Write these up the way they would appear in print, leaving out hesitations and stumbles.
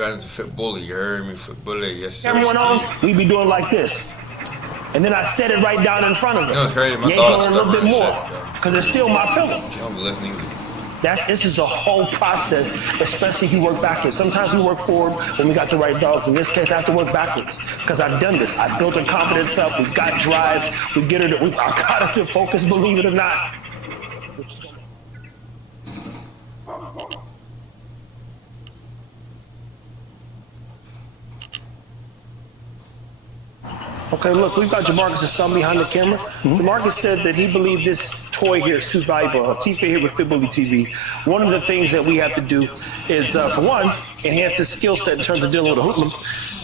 got into FitBully, you heard me? FitBully, yes sir. Everyone on, we be doing like this. And then I set it right down in front of her. You know what's crazy? My You ain't thoughts going a little bit more, because it's still my pillow. You don't be listening. This is a whole process, especially if you work backwards. Sometimes we work forward when we got the right dogs. In this case, I have to work backwards because I've done this. I built her confidence up. We got drive. We get her to, I got her to focus, believe it or not. Okay, look, we've got Jamarcus' son behind the camera. Jamarcus said that he believed this toy here is too valuable. He's here with FitBullyTv. One of the things that we have to do is, for one, enhance his skill set in terms of dealing with a hoopman.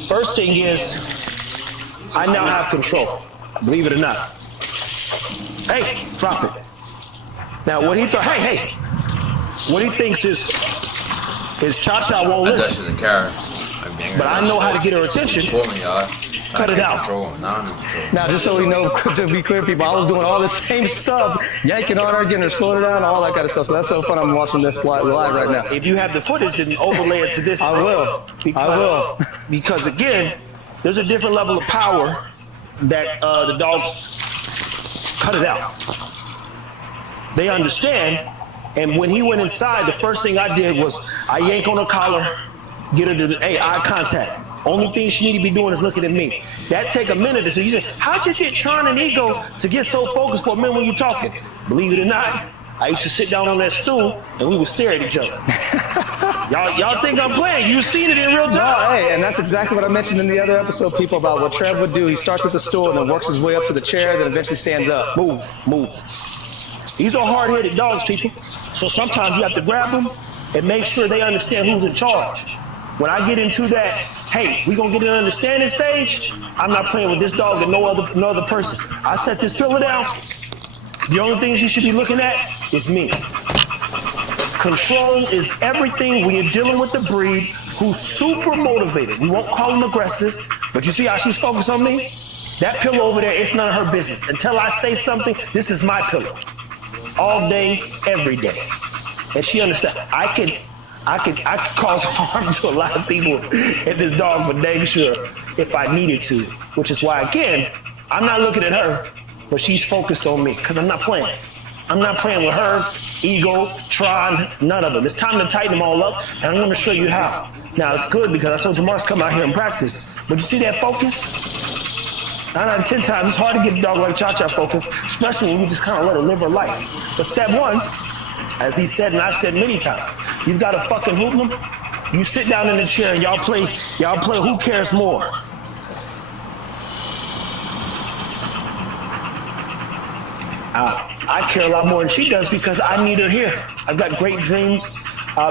First thing is, I now have control, believe it or not. Hey, drop it. Now, what he thought, hey, what he thinks is Cha-Cha won't listen. But I know how to get her attention. Cut it out. Now, just so we know, to be clear, people, I was doing all the same stuff, yanking on her, getting her slowed down, all that kind of stuff. So that's so fun. I'm watching this live right now. If you have the footage and overlay it to this, I will. Because again, there's a different level of power that the dogs cut it out. They understand. And when he went inside, the first thing I did was I yank on her collar, get her to eye contact. Only thing she need to be doing is looking at me. That take a minute or so. You say, how'd you get Tron and Ego to get so focused for a minute when you're talking? Believe it or not, I used to sit down on that stool and we would stare at each other. Y'all think I'm playing? You seen it in real time. No, hey, and that's exactly what I mentioned in the other episode, people, about what Trev would do. He starts at the stool and then works his way up to the chair, then eventually stands up. Move. These are hard-headed dogs, people. So sometimes you have to grab them and make sure they understand who's in charge. When I get into that, hey, we gonna get an understanding stage, I'm not playing with this dog and no other person. I set this pillow down. The only things you should be looking at is me. Control is everything when you're dealing with the breed who's super motivated. We won't call him aggressive, but you see how she's focused on me? That pillow over there, it's none of her business. Until I say something, this is my pillow. All day, every day. And she understands. I could cause harm to a lot of people and this dog, but dang sure if I needed to. Which is why, again, I'm not looking at her, but she's focused on me because I'm not playing. I'm not playing with her, Ego, Tron, none of them. It's time to tighten them all up, and I'm going to show you how. Now, it's good because I told Jamarcus to come out here and practice, but you see that focus? 9 out of 10 times, it's hard to get a dog like Cha-Cha focused, especially when you just kind of let her live her life. But step one, as he said, and I've said many times, you've got a fucking hoodlum. You sit down in the chair and y'all play who cares more. I care a lot more than she does because I need her here. I've got great dreams,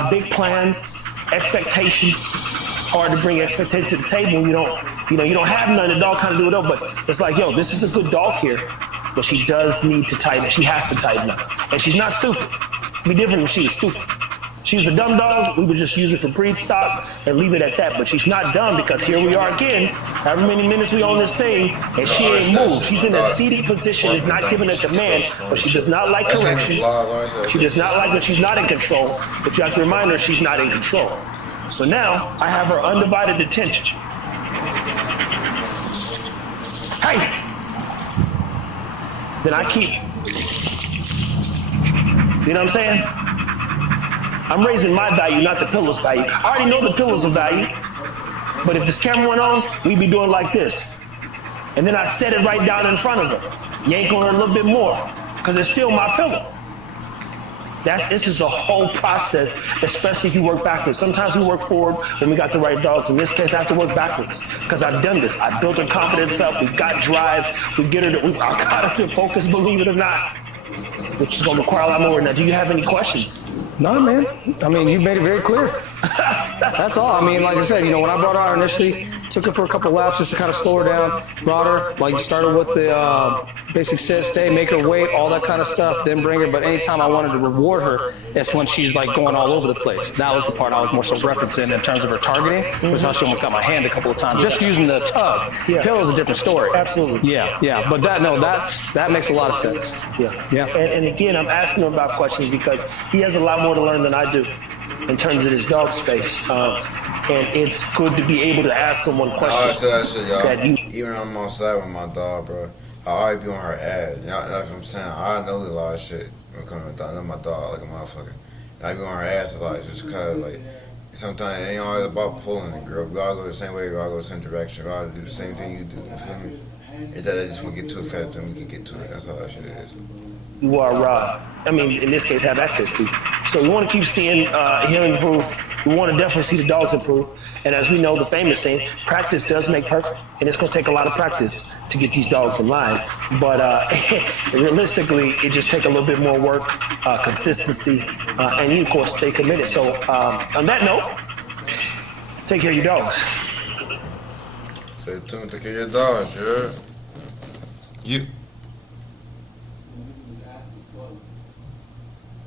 big plans, expectations. Hard to bring expectations to the table when you don't have none. The dog kind of do it up, but it's like, yo, this is a good dog here, but she does need to tighten. She has to tighten up, and she's not stupid. It'd be different if she was stupid. She's a dumb dog, we would just use it for breed stock and leave it at that. But she's not dumb because here we are again, however many minutes we on this thing, and she ain't moved. She's in a seated position, is not giving a command, but she does not like corrections. She does not like when she's not in control, but you have to remind her she's not in control. So now, I have her undivided attention. Hey! Then I keep. See what I'm saying? I'm raising my value, not the pillow's value. I already know the pillow's of value, but if this camera went on, we'd be doing like this. And then I set it right down in front of her. Yank on her a little bit more, because it's still my pillow. This is a whole process, especially if you work backwards. Sometimes we work forward when we got the right dogs. In this case, I have to work backwards, because I've done this. I built her confidence up, we've got drive, I got her to focus, believe it or not, which is going to require a lot more. Now, do you have any questions? No, man. I mean, you made it very clear. That's all. I mean, like I said, when I brought her out initially, took her for a couple laps just to kind of slow her down, brought her, like started with the basic sit, stay, make her wait, all that kind of stuff, then bring her. But anytime I wanted to reward her, that's when she's like going all over the place. That was the part I was more so referencing in terms of her targeting, which how she almost got my hand a couple of times, just using the tug. Yeah. Pillow's a different story. Absolutely. Yeah. But that makes a lot of sense. Yeah. And again, I'm asking him about questions because he has a lot more to learn than I do in terms of this dog space. and it's good to be able to ask someone I questions. always say that shit, y'all. that you Even when I'm outside with my dog, bro, I always be on her ass. Y'all, that's what I'm saying. I know a lot of shit when it comes to my dog. I know my dog like a motherfucker. And I be on her ass a lot just because, like, sometimes it ain't always about pulling it, girl. We all go the same way. We all go the same direction. We all do the same thing you do. You feel me? It's that I just want to get to it faster than we can get to it. That's how that shit is. you are, I mean, in this case, have access to. So we want to keep seeing him improve. We want to definitely see the dogs improve. And as we know, the famous saying, practice does make perfect. And it's going to take a lot of practice to get these dogs in line. But realistically, it just takes a little bit more work, consistency, and you, of course, stay committed. So on that note, take care of your dogs. Say to him, take care of your dog, you heard? You.